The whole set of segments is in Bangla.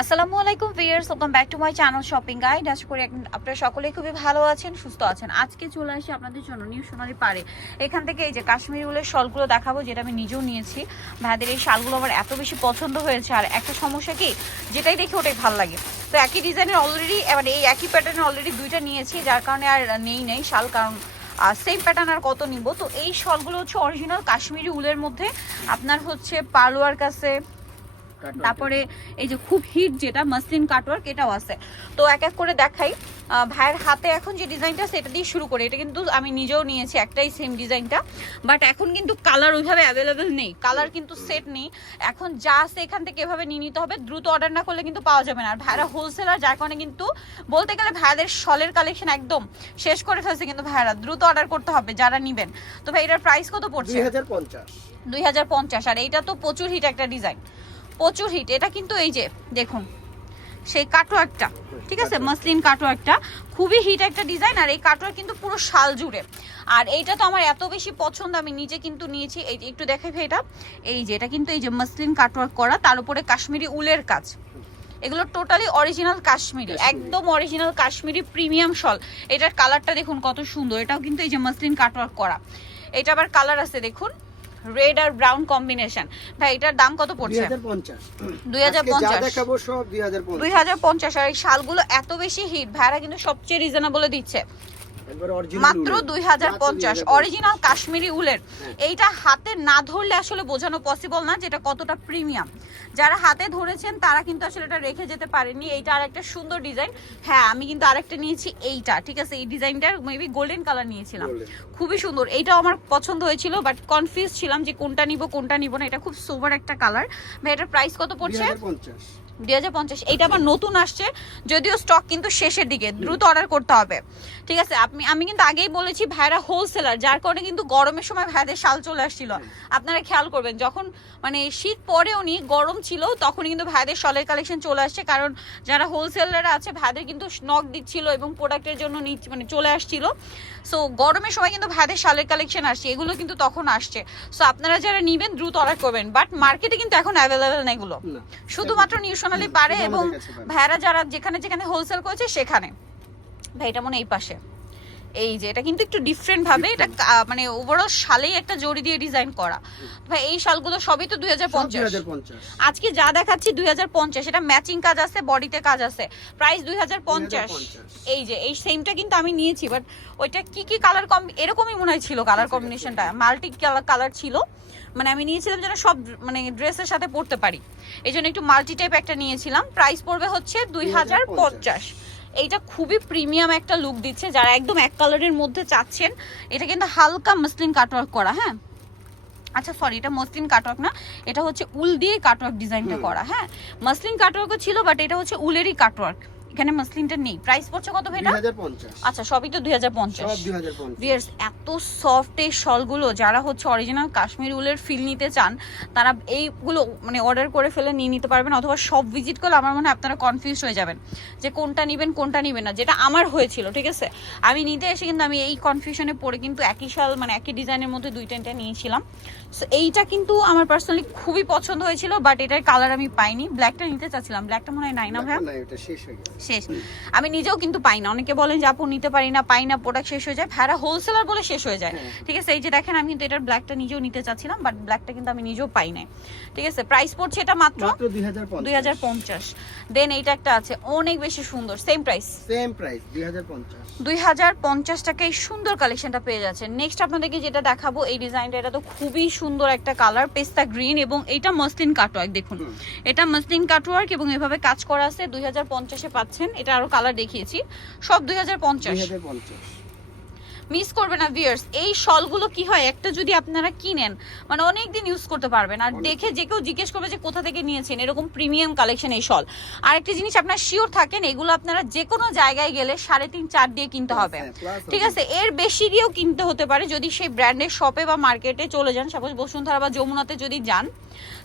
আসসালামু আলাইকুম viewers, welcome back to my channel shopping guide. আশা করি আপনারা সকলেই খুবই ভালো আছেন, সুস্থ আছেন। আজকে চলে আসি আপনাদের জন্য নিউ সোনালী পাড়ে। এখান থেকে এই যে কাশ্মীরি উলের শলগুলো দেখাবো, যেটা আমি নিজেও নিয়েছি। ভাইদের এই শালগুলো আমার এত বেশি পছন্দ হয়েছে, আর একটা সমস্যা কি, যেটাই দেখি ওটাই ভালো লাগে। তো একই ডিজাইনের অলরেডি, মানে এই একই প্যাটার্নের অলরেডি দুইটা নিয়েছি, যার কারণে আর নেই শাল, কারণ সেম প্যাটার্ন আর কত নিব। তো এই শলগুলো হচ্ছে অরিজিনাল কাশ্মীরি উলের মধ্যে, আপনার হচ্ছে পালোয়ার কাছে, তারপরে এই যে খুব হিট যেটা মাসলিন কাটওয়ার্ক, এটাও আছে। তো এক এক করে দেখাই। ভাইয়ের হাতে এখন যে ডিজাইনটা সেটা দিয়ে শুরু করে, এটা কিন্তু আমি নিজেও নিয়েছি একটাই সেম ডিজাইনটা, বাট এখন কিন্তু কালার ওইভাবে অ্যাভেলেবেল নেই, কালার কিন্তু সেট নেই। এখন যা আছে এখান থেকে এভাবে নিয়ে নিতে হবে, দ্রুত অর্ডার না করলে কিন্তু পাওয়া যাবে না। আর ভাইরা হোলসেলার, যার কারণে কিন্তু বলতে গেলে ভাইয়াদের শলের কালেকশন একদম শেষ করে ফেলছে, কিন্তু ভাইরা দ্রুত অর্ডার করতে হবে যারা নিবেন। তো ভাই এটার প্রাইস কত পড়ছে? 2050। আর এইটা তো প্রচুর হিট একটা ডিজাইন, প্রচুর হিট। এটা কিন্তু এই যে দেখুন সেই কাটওয়ার্কটা, ঠিক আছে, মাসলিন কাটওয়ার্কটা খুবই হিট একটা ডিজাইন। আর এই কাটওয়ার্ক কিন্তু পুরো শাল জুড়ে। আর এইটা তো আমার এত বেশি পছন্দ, আমি নিজে কিন্তু নিয়েছি। এই যে একটু দেখাই ভাই, এই যে এটা কিন্তু এই যে মাসলিন কাটওয়ার্ক করা, তার উপরে কাশ্মীরি উলের কাজ। এগুলো টোটালি অরিজিনাল কাশ্মীরি, একদম অরিজিনাল কাশ্মীরি প্রিমিয়াম শল। এটার কালারটা দেখুন কত সুন্দর, এটাও কিন্তু এই যে মাসলিন কাটওয়ার্ক করা। এটা আবার কালার আছে দেখুন, রেড আর ব্রাউন কম্বিনেশন। ভাই এটার দাম কত পড়ছে? 2050। আর এই শালগুলো এত বেশি হিট, ভাইরা কিন্তু সবচেয়ে রিজনেবলে দিচ্ছে, মাত্র 2050। অরিজিনাল কাশ্মীরি উলের। এইটা হাতে না ধরলে আসলে বোঝানো পসিবল না যেটা কতটা প্রিমিয়াম। যারা হাতে ধরেছেন তারা কিন্তু আসলে এটা রেখে যেতে পারেননি। এইটা আর একটা সুন্দর ডিজাইন। হ্যাঁ, আমি কিন্তু আরেকটা নিয়েছি এইটা, ঠিক আছে, এই ডিজাইনটার মেবি গোল্ডেন কালার নিয়েছিলাম, খুবই সুন্দর। এইটাও আমার পছন্দ হয়েছিল, বাট কনফিউজ ছিলাম যে কোনটা নিব না। এটা খুব সোবার একটা কালার। ভাই এটার প্রাইস কত পড়ছে? 2050। এইটা আবার নতুন আসছে, যদিও স্টক কিন্তু শেষের দিকে, দ্রুত অর্ডার করতে হবে, ঠিক আছে। আমি কিন্তু আগেই বলেছি ভাইরা হোলসেলার, যার কারণে কিন্তু গরমের সময় ভাইদের শাল চলে আসছিল। আপনারা খেয়াল করবেন, যখন মানে শীত পরেও নি, গরম ছিল, তখন কিন্তু ভাইদের শলের কালেকশন চলে আসছে। কারণ যারা হোলসেলার আছে ভাইদের কিন্তু নক দিচ্ছিল এবং প্রোডাক্টের জন্য মানে চলে আসছিল। সো গরমের সময় কিন্তু ভাইদের শালের কালেকশন আসছে, এগুলো কিন্তু তখন আসছে। সো আপনারা যারা নিবেন দ্রুত অর্ডার করবেন, বাট মার্কেটে কিন্তু এখন অ্যাভেলেবেল নেই এগুলো, শুধুমাত্র নিউ সোনালী পারে এবং ভাইরা যারা যেখানে হোলসেল করেছে সেখানে। ভাই এটা মনে এই পাশে, এই যে এটা কিন্তু একটু ডিফারেন্ট ভাবে, এটা মানে ওভারঅল শালেই একটা জড়ি দিয়ে ডিজাইন করা। ভাই এই শালগুলো সবই তো 2050। আজকে যা দেখাচ্ছি 2050, এটা ম্যাচিং কাজ আছে, বডিতে কাজ আছে, প্রাইস 2050। এই যে এই সেমটা কিন্তু আমি নিয়েছি, বাট ওইটা কি কালার এরকমই মনে হয় ছিল, কালার কম্বিনেশনটা মাল্টি কালার ছিল। মানে আমি নিয়েছিলাম যেন সব মানে ড্রেসের সাথে পরতে পারি, এই জন্য একটু মাল্টি টাইপ একটা নিয়েছিলাম। প্রাইস পড়বে হচ্ছে 2050। এইটা খুবই প্রিমিয়াম একটা লুক দিচ্ছে, যারা একদম এক কালারের মধ্যে চাচ্ছেন। এটা কিন্তু হালকা মসলিন কাটওয়ার্ক করা, হ্যাঁ, আচ্ছা সরি, এটা মসলিন কাটওয়ার্ক না, এটা হচ্ছে উল দিয়ে কাটওয়ার্ক ডিজাইনটা করা। হ্যাঁ, মসলিন কাটওয়ার্কও ছিল, বাট এটা হচ্ছে উলেরই কাটওয়ার্ক, এখানে মসলিনটা নেই। প্রাইস পড়ছে কত ভাই? 2050। আচ্ছা, সবই তো 2050। ভিউয়ার্স, এত সফট এই শলগুলো, যারা হচ্ছে অরিজিনাল কাশ্মীর উলের ফিল নিতে চান তারা এইগুলো মানে অর্ডার করে ফেলে নিয়ে নিতে পারবেন, অথবা সব ভিজিট করলে আমার মনে হয় আপনারা কনফিউজ হয়ে যাবেন যে কোনটা নেবেন কোনটা নেবেন না, যেটা আমার হয়েছিল, ঠিক আছে। আমি নিতে এসে কিন্তু আমি এই কনফিউশনে পড়ে কিন্তু একই শাল মানে একই ডিজাইনের মধ্যে দুইটা নিয়েছিলাম। সো এইটা কিন্তু আমার পার্সোনালি খুবই পছন্দ হয়েছিল, বাট এটার কালার আমি পাইনি। ব্ল্যাকটা নিতে চাচ্ছিলাম, ব্ল্যাকটা মনে হয় নাই না ভাইয়া, শেষ। আমি নিজেও কিন্তু পাই না, অনেকে বলেন যে আপু নিতে পারি না, পাই না, প্রোডাক্ট শেষ হয়ে যায়, ভাড়া হোলসেলার বলে শেষ হয়ে যায়, ঠিক আছে। এই যে দেখেন, আমি কিন্তু এটার ব্ল্যাকটা নিজেও নিতে চাচ্ছিলাম, বাট ব্ল্যাকটা কিন্তু আমি নিজেও পাই না, ঠিক আছে। প্রাইস পড়ছে এটা মাত্র 2050। দেন এইটা একটা আছে অনেক বেশি সুন্দর, সেম প্রাইস 2050 টাকায় সুন্দর কালেকশনটা পেয়ে যাচ্ছে। নেক্সট আপনাদেরকে যেটা দেখাবো, এই ডিজাইনটা, এটা তো খুবই সুন্দর একটা কালার, পেস্তা গ্রিন, এবং এইটা মসলিন কাটওয়ার্ক। দেখুন এটা মসলিন কাটওয়ার্ক এবং এভাবে কাজ করা আছে, 2050-এ পাচ্ছেন। এটা আরো কালার দেখিয়েছি, সব 2050। মিস করবে না ভিউয়ার্স। এই শলগুলো কি হয়, একটা যদি আপনারা কিনেন মানে অনেক দিন ইউজ করতে পারবেন, আর দেখে যে কেউ জিজ্ঞেস করবে যে কোথা থেকে নিয়েছেন, এরকম প্রিমিয়াম কালেকশন এই শল। আরেকটা জিনিস আপনারা শিওর থাকেন, এগুলো আপনারা যে কোনো জায়গায় গেলে 3.5-4 দিয়ে কিনতে হবে, ঠিক আছে। এর বেশি দিয়েও কিনতে হতে পারে যদি সেই ব্র্যান্ডের শপে বা মার্কেটে চলে যান, সাপোজ বসুন্ধরা বা যমুনাতে যদি যান।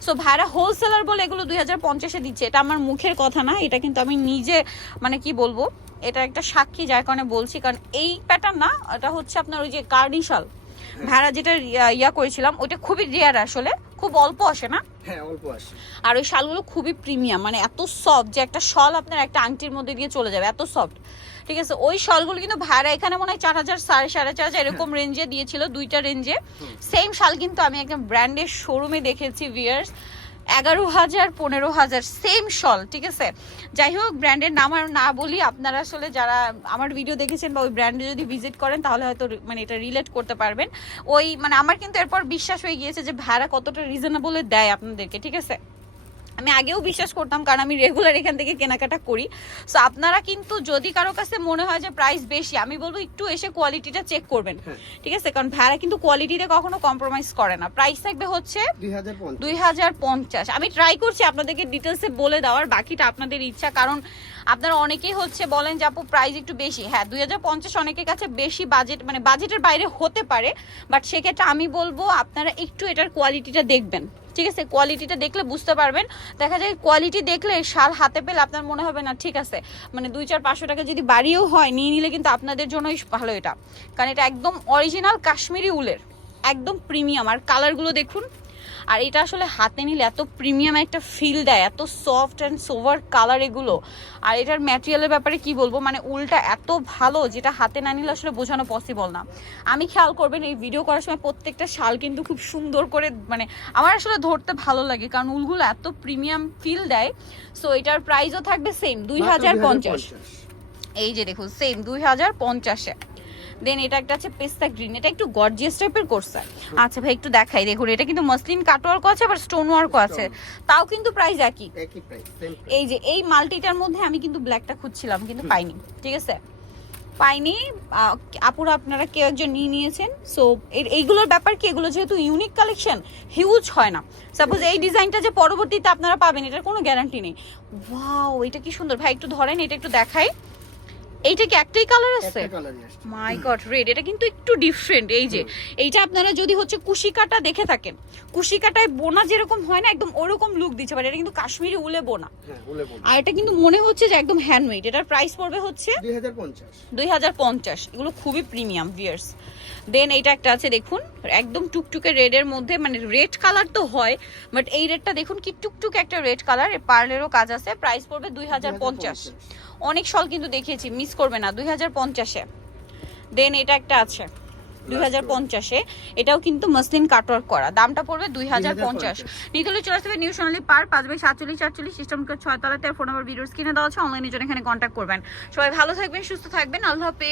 সো ভাইরা হোলসেলার বলে এগুলো 2050-এ দিচ্ছে, এটা আমার মুখের কথা না, এটা কিন্তু আমি নিজে মানে কি বলবো, এটা একটা সাক্ষী, যার কারণে বলছি। কারণ এই প্যাটার্ন না, এটা হচ্ছে আপনার ওই যে কার্ডিশাল, ভাড়া যেটা ইয়া করেছিলাম ওটা খুবই রেয়ার আসলে, খুব অল্প আসে না? হ্যাঁ অল্প আসে। আর ওই শালগুলো খুবই প্রিমিয়াম, মানে এত সফট যে একটা শল আপনার একটা আংটির মধ্যে দিয়ে চলে যাবে, এত সফট। ঠিক আছে, ওই শলগুলো কিন্তু ভাড়া এখানে মনে হয় 4,000 4,500 এরকম রেঞ্জে দিয়েছিল, দুইটা রেঞ্জে। সেম শাল কিন্তু আমি একটা ব্র্যান্ডের শোরুমে দেখেছি ভিউয়ার্স, 11,000 15,000 সেম শল। ঠিক আছে, যাই হোক ব্র্যান্ডের নাম আর না বলি, আপনারা আসলে যারা আমার ভিডিও দেখেছেন বা ওই ব্র্যান্ডে যদি ভিজিট করেন তাহলে হয়তো মানে এটা রিলেট করতে পারবেন। ওই মানে আমার কিন্তু এরপর বিশ্বাস হয়ে গিয়েছে যে ভাড়া কতটা রিজনেবলে দেয় আপনাদেরকে। ঠিক আছে, আমি আগেও বিশ্বাস করতাম কারণ আমি রেগুলার এখান থেকে কেনাকাটা করি। সো আপনারা কিন্তু যদি কারো কাছে মনে হয় যে প্রাইস বেশি, আমি বলবো একটু এসে কোয়ালিটিটা চেক করবেন। ঠিক আছে, কারণ ভাড়া কিন্তু কোয়ালিটিতে কখনো কম্প্রোমাইজ করে না। প্রাইস থাকবে হচ্ছে 2,050। আমি ট্রাই করছি আপনাদেরকে ডিটেলসে বলে দেওয়ার, বাকিটা আপনাদের ইচ্ছা। কারণ আপনারা অনেকেই হচ্ছে বলেন যে আপু প্রাইস একটু বেশি। হ্যাঁ 2,050 অনেকের কাছে বেশি, বাজেট মানে বাজেটের বাইরে হতে পারে, বাট সেক্ষেত্রে আমি বলবো আপনারা একটু এটার কোয়ালিটিটা দেখবেন। ঠিক আছে, কোয়ালিটিটা দেখলে বুঝতে পারবেন। দেখা যায় কোয়ালিটি দেখলে শাল হাতে পেলে আপনার মনে হবে না ঠিক আছে, মানে 200-500 টাকা যদি বাড়িয়েও হয় নিয়ে নিলে কিন্তু আপনাদের জন্যই ভালো এটা, কারণ এটা একদম অরিজিনাল কাশ্মীরি উলের, একদম প্রিমিয়াম। আর কালারগুলো দেখুন, আর এটা আসলে হাতে নিলে এত প্রিমিয়াম একটা ফিল দেয়, এত সফট অ্যান্ড সোভার কালার এগুলো। আর এটার ম্যাটেরিয়ালের ব্যাপারে কি বলবো, মানে উলটা এত ভালো যেটা হাতে না নিলে আসলে বোঝানো পসিবল না। আমি খেয়াল করবেন এই ভিডিও করার সময় প্রত্যেকটা শাল কিন্তু খুব সুন্দর করে, মানে আমার আসলে ধরতে ভালো লাগে কারণ উলগুলো এত প্রিমিয়াম ফিল দেয়। সো এটার প্রাইসও থাকবে সেম 2,050। এই যে দেখুন সেম 2,050-এ। দেন এটা একটা আছে পেস্তা গ্রিন, এটা একটু গর্জিয়াস টাইপের করছে। আচ্ছা ভাই একটু দেখাই, দেখুন এটা কিন্তু মসলিন কাটওয়ার্কও আছে আবার স্টোন ওয়ার্কও আছে, তাও কিন্তু প্রাইস একই। এই যে এই মাল্টিটার মধ্যে আমি কিন্তু ব্ল্যাকটা খুঁজছিলাম কিন্তু পাইনি। ঠিক আছে, পাইনি। আপুরা আপনারা কেউ একজন নিয়ে নিয়েছেন। সো এইগুলোর ব্যাপার কি, এগুলো যেহেতু ইউনিক কালেকশন হিউজ হয় না, সাপোজ এই ডিজাইনটা যে পরবর্তীতে আপনারা পাবেন এটার কোনো গ্যারান্টি নেই। ওয়াও এটা কি সুন্দর ভাই, একটু ধরেন এটা একটু দেখাই। এইটা কি একটাই কালার আছে? মাই গড রেড, এটা কিন্তু একটু ডিফারেন্ট। এই যে এইটা আপনারা যদি হচ্ছে কুশিকাটা দেখে থাকেন, কুশিকাটায় বোনা যেরকম হয় না একদম ওরকম লুক দিচ্ছে, বাট এটা কিন্তু কাশ্মীরি উলে বোনা। আর এটা কিন্তু মনে হচ্ছে যে একদম হ্যান্ডমেড। এটার প্রাইস পড়বে হচ্ছে 2,050। এগুলো খুবই প্রিমিয়াম ভিউয়ার্স। দেন এইটা একটা আছে দেখুন, একদম টুকটুকে রেডের মধ্যে, মানে রেড কালার তো হয় বাট এই রেডটা দেখুন কি টুকটুকে একটা রেড কালার, পার্লেরও কাজ আছে। প্রাইস পড়বে 2,050। অনেক শল কিন্তু দেখিয়েছি, মিস করবে না 2,050-এ। দেন এটা একটা আছে 2,050-এ, এটাও কিন্তু মসলিন কাটওয়ার্ক করা, দামটা পড়বে 2,050। নিতলে চলে আসবে নিউ সোনালী পার্ক 5/47-48 সিস্টেম কোড 6 তলাতে। ফোন নাম্বার ভিডিওস কিনে দেওয়া আছে, অনলাইনে জন্য এখানে কন্ট্যাক্ট করবেন। সবাই ভালো থাকবেন, সুস্থ থাকবেন, আল্লাহ হাফেজ।